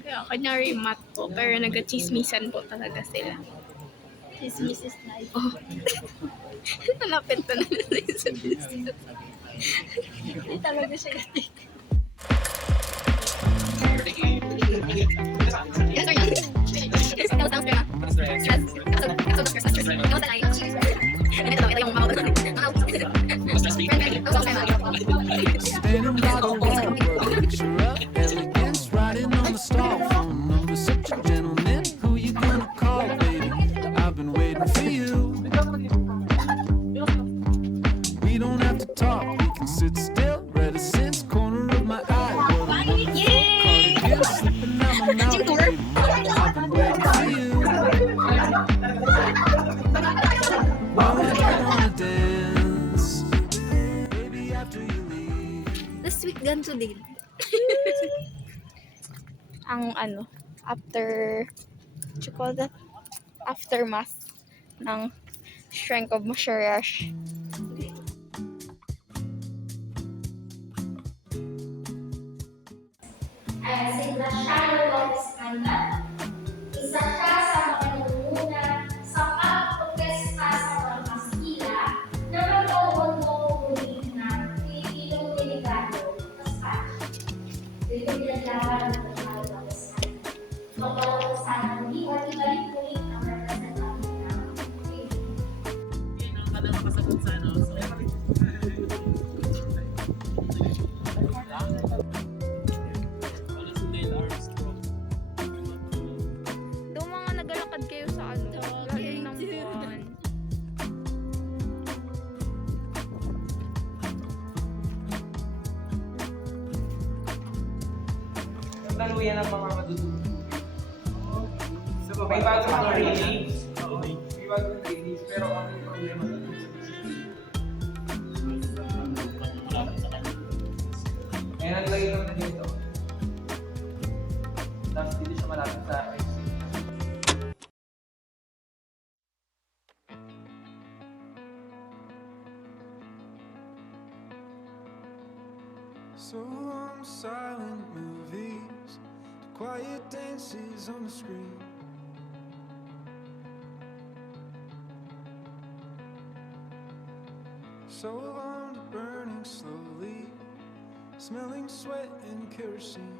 Kaya kanyari mat po, pero nagka-chismisan po talaga sila. Chismis is nice. Oh. Nalapit na nila sa chismis. Hindi talaga siya gati. Standing by the road, picture of elegance, riding on the stall phone number. Such a gentleman, who you gonna call, baby? I've been waiting for you. We don't have to talk, we can sit still. Reticence, corner of my eye. What a wonderful cardigan, slipping out my mouth, baby. I've been waiting for you. No, I don't wanna dance, baby, after you leave. The sweet ganso din. Ang after, what you call that? Aftermath ng Strength of Masharash. Ayan, si Graciano Lopez Manda. Isa siya sa mga nangunguna sa pagprotesta sa Palmasila na magkaroon mo ulit ng Pilipinong delegado sa Spanish. Dito pinaglaban ng Graciano Lopez Manda. Magkaroon sana muli o ibalik ulit ang representante ng Pilipino. Yan ang kada makasagot sa ano. So, Doon mga nagalakad kayo sa lalim ng buwan. lalo yan ang mga matutunan. May bagong trainings. May bagong trainings. Pero ano yung problema doon? Ayan ang lagay naman dito. Tapos dito siya malapit sa exit. So long silent movies, the quiet dances on the screen. So long to burning slowly, smelling sweat and kerosene.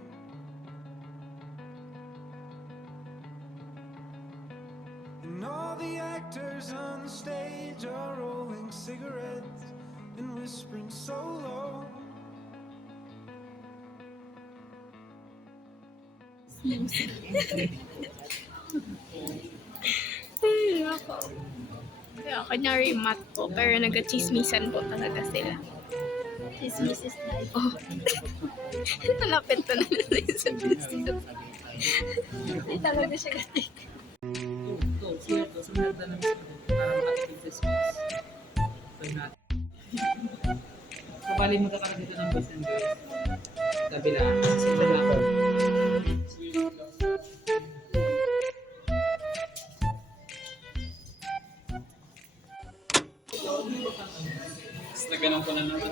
And all the actors on the stage are rolling cigarettes and whispering so low. Ay, ako. Kaya kanyari mat po, pero nagka-chismisan po talaga sila. Chismis is nice. Oh. Nalapit na nila sa chismis. Hindi talaga siya gati. Sumunod na lang para makatipid sa space. So, natin. So, bali magkakaroon dito ng boys and girls. Kabila. Sino na ako? Nagganong ko na naman.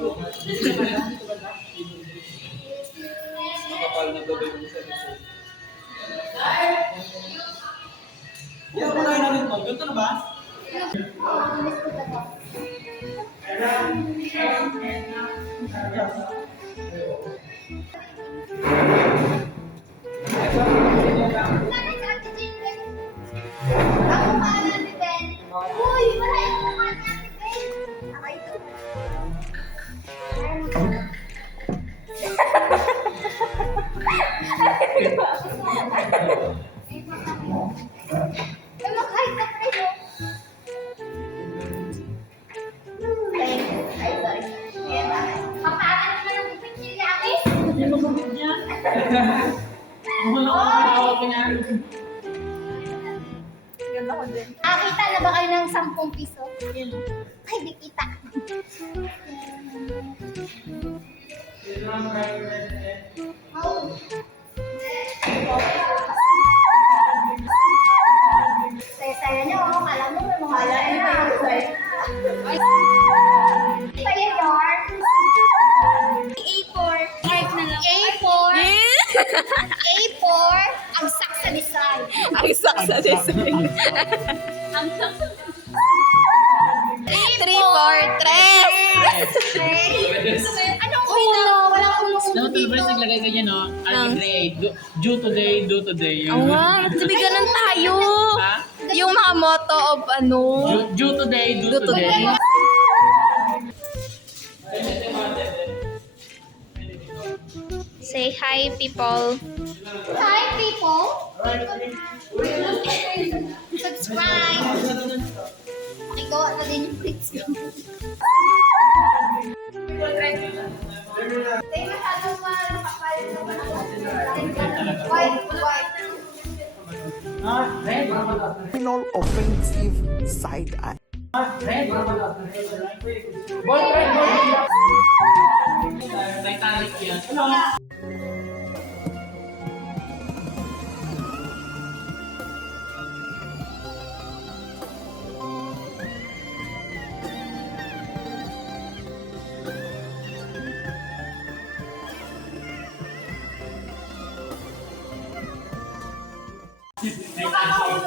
Nakapal na gabay mo sa likod. Yan ba tayo na rin to? Ganito na ba? Ako pala ni Ben. Uy, wala yung mukha niya ni Ben. Okay, ito. Ay, makahit na kayo. Ay, sorry. Ayan ba? Mapaalan naman ang pipicture niya, Amis. Yan ang mabit niya. Wala ko na ako pinari. Ganda ko din. Nakita na ba kayo ng 10 piso? Ay, di kita. Oh. Saya-saya niyo, oh. Kala mo, may mga saya. Saya, York. A4. Mark na lang. A4. A for agsak sa design. Ang saksa design. Ang saksa. 3, 4, 3. Anong uno? Wala akong uno Dapat dito. Bryce naglagay ka niya, no? Grade. Do today, do today. Oo nga, sabi ganun tayo. Ha? Yung mga motto of ano. Do today, do Do today. today. Say hi, people. Hi, people. Subscribe. Nakigawa na din yung plates ko. Tayo masyadong makapal naman ako. White. Final offensive side eye. Titanic yan.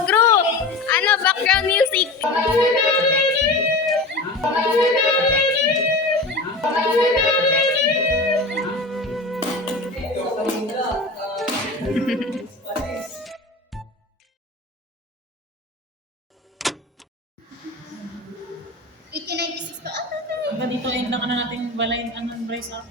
Group, ano, background music. $18.96 pa. Hanggang dito, end na ka na natin balay ang Bryce, ha?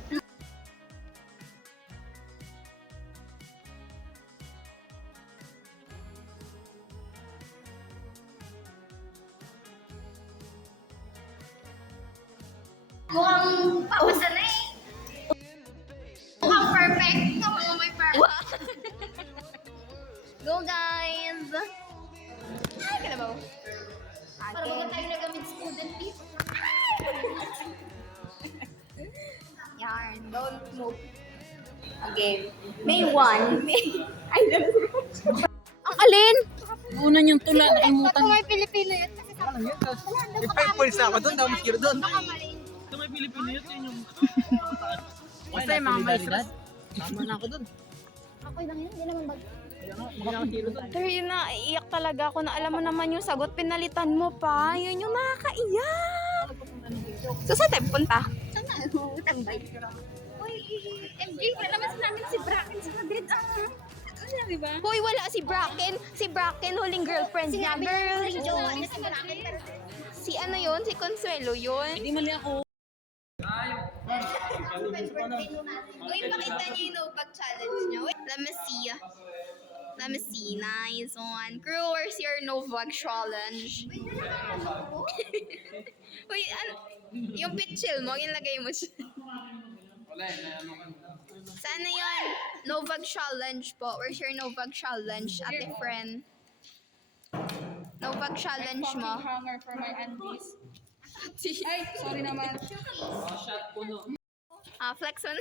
Mukhang papasa na eh. Mukhang perfect. Mukhang may perfect. Go, guys. Ay, kalabaw. Para bago tayo nagamit student leave. Yarn, don't move. Again. May 1. Ay, ang alin? Una niyang tula, nakalimutan. May Pilipino yun. Kasi sa May 5 points ako doon, dapat kilo doon. Ito may Pilipino yun, yun yung... Basta yung mga maestros. Tama na ako doon. ako lang yun. Hindi naman bag. Pero yun na, iiyak talaga ako na alam mo naman yung sagot, pinalitan mo pa. Yun yung nakakaiyak. So, saan tayo punta? Sana, tambay. Uy, MJ, wala naman sa namin si Bracken sa Madrid. Ano, diba? Hoy, wala si Bracken. Si Bracken, huling girlfriend niya. Girl. Yung jowa niya si Bracken. Si ano yun? Si Consuelo yun. Hindi mali ako. Uy, pakita niyo yung notebook challenge niyo. Wait, let me see. Let me see. Nice one. Crew, where's your notebook challenge? Uy, ano? Yung pitchill mo, ilagay mo siya. Saan na yun? Novag challenge po. Where's your Novag challenge, ate friend? Novag challenge mo. Hanger for my aunties. Ay, sorry naman. Flex on.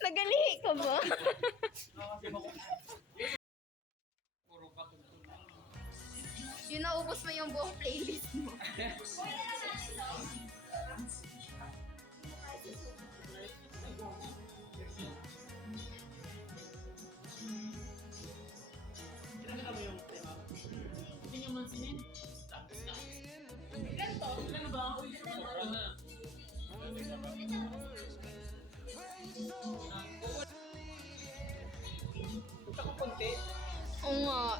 Nagali ka ba? Yun, naubos mo yung buong playlist mo. Oo nga.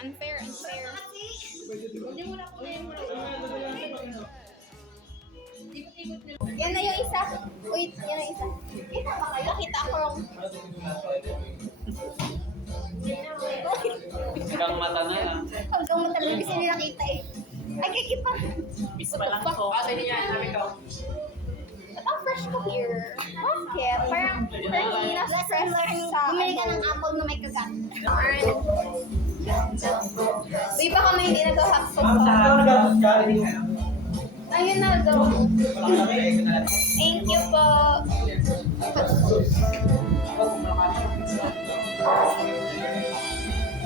Unfair. Yan na yung isa. Wait, yan ang isa. Kita ba kayo? Kita ko wrong. Hanggang mata na yan. Hanggang matagal kasi hindi nakita eh. Ay, kaya Miss pa lang ko. Ang fresh ko here. Bakit? Parang hindi na fresh sa... Bumili ka ng apple na may kagat. Uy, baka may hindi nag-hapsok Ayun na daw. Thank you po.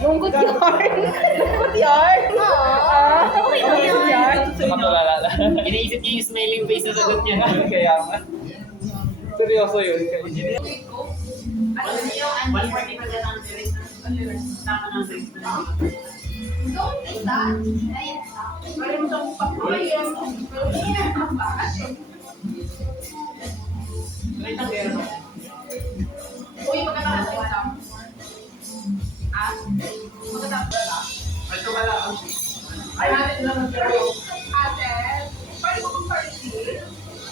Lungkot yarn. Lungkot yarn. Okay lang yarn. Matulala. Iniisip niya yung smiling face na sagot niya. Kaya nga. Seryoso yun. Balik party pa dyan ang series na. Tama ng series na. Don't eat that. Ayan. Wait lang, pero. Uy, magkakataon lang. Ah? Magkakataon lang. Ito ka lang. Ay, natin lang pero ate, pwede mo mag-party?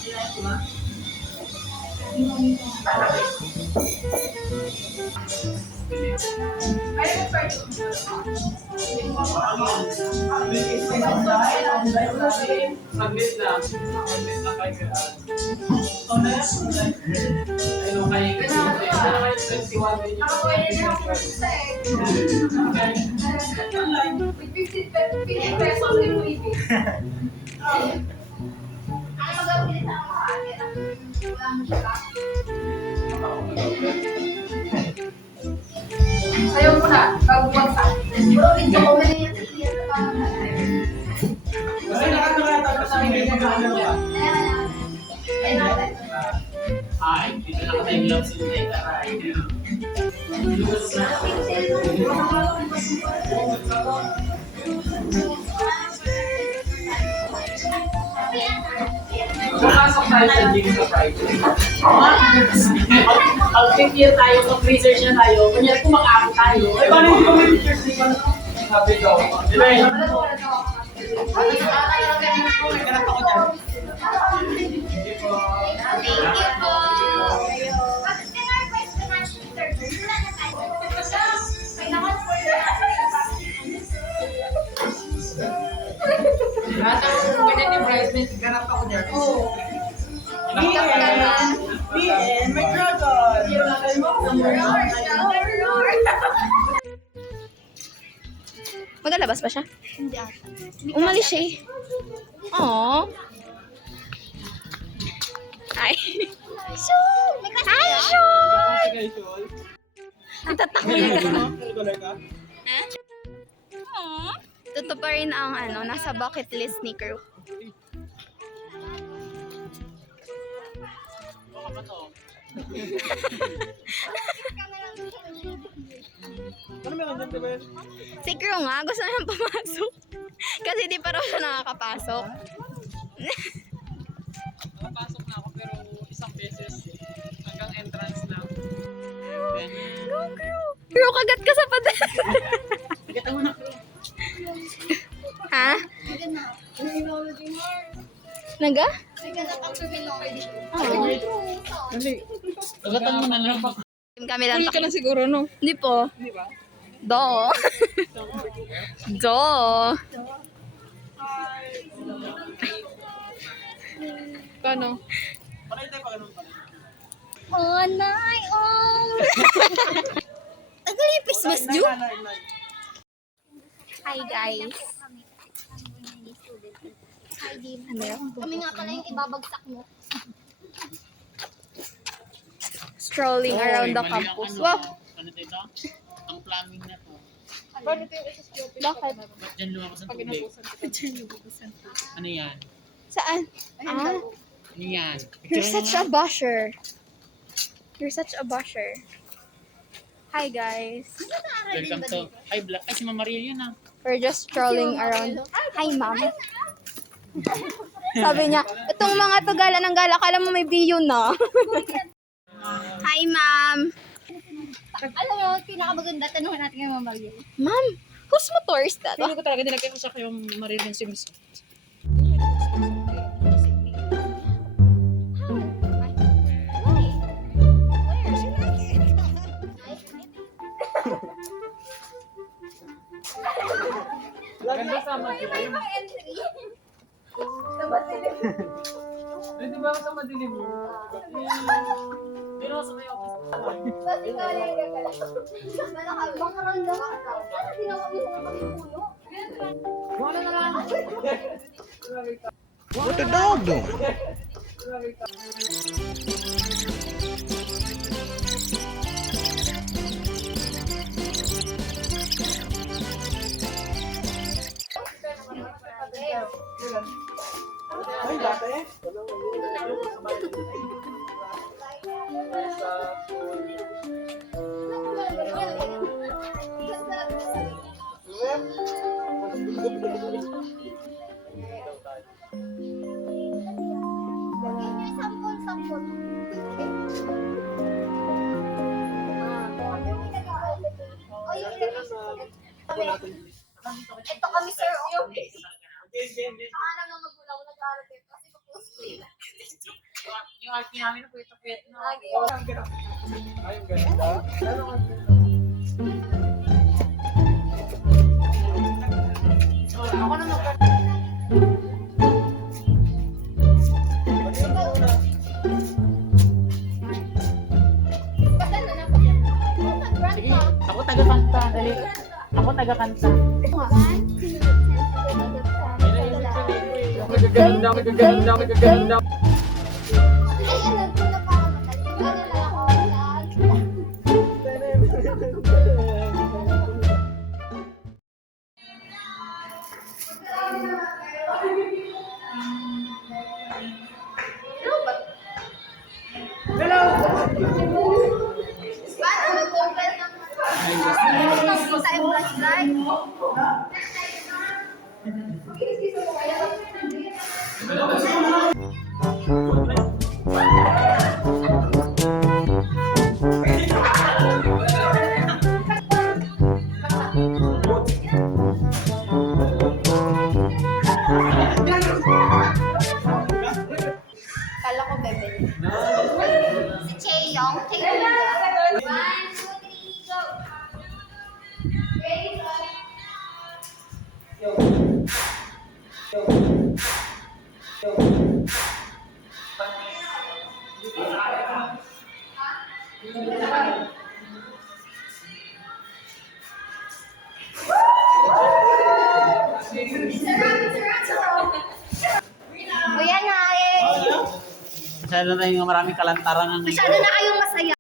Ay, mag-party. Saglit lang. Saglit lang kayo. Ayun, kayo. Ano kayo 21 minutes? Nakapwede na ako mag-sex. With 50 pesos ni Luigi. Ano magagawin sa mga ate? Walang siya. Ayaw mo na, bago mag-sex. Bro, video ko na yung tiyan sa pangalaman. Kasi nakakatawa sa akin yung mga ay, dito lang tayo gloves in the taray. Pumasok tayo sa gym sa Friday. Mag-prepare tayo, mag-freezer siya tayo. Kunyari kung mag-aako tayo. Ay, paano hindi ko may pictures di ba? Sabi ko. Di ba yun? Nagkanap ako dyan. Hindi po. Thank you po. Lahat ang ganyan ni bridesmaid, ganap ako dyan. Oo. BN, my dragon! Maglalabas ba siya? Hindi ata. Umalis siya eh. Aww. Hi. Shoot! May kasi Hi, Sean! Natatakot ka. Ha? Aww. Totoo pa rin ang nasa bucket list ni Crew. Si Crew nga, gusto niya pumasok. Kasi di pa raw siya nakakapasok. Nakapasok na ako pero isang beses hanggang entrance lang. Go, Crew! Crew, kagat ka sa pader. Kita mo na. Ha? Naga? Agatan mo na lang. Kami lang. Huli ka na siguro, no? Hindi po. Di ba? Do. Do. Paano? Oh, nay, oh. Ano yung Christmas do? Hi, guys. Hi, Dim. Ano? Kami nga pala yung ibabagsak mo. Strolling around the campus. Wow. Ano dito? Ang plumbing na to. Paano ito yung SSQP? Bakit? Ba't dyan lumabas ang Pag tubig? inubusan ko. Ano yan? Saan? Ah, Ano yan? you're such a basher. You're such a basher. Hi, guys. Welcome to... Ay, Black. Ay, si Mama Maria yun ah. We're just strolling around. Hi, ma'am. Sabi niya, itong mga to gala ng gala, kala mo may biyo na. Hi, ma'am. Alam mo, pinakamaganda tanong natin kay Mama Maria. Ma'am, whose motor is that? Feeling ko talaga nilagay ko sa kayong Marilyn Sims. Ganda sa madilim. Di ba sa madilim mo? Di na sa may office. What the dog doing? Ay, dati. Ito kami, sir. Ano nang magulang nag-aaral kasi pa-post ko yun. Yung art namin na pwet na. Ako na Sige, ako taga-kanta. Dali. Ako taga-kanta. Paano mag-open ng kita yung flashlight? Kala ko bebe. Si Chaeyong. Chaeyong. 1, 2, 3, go! Ready, go! Kuya Nae! Masyado na yung maraming kalantaran ng Masyado na kayong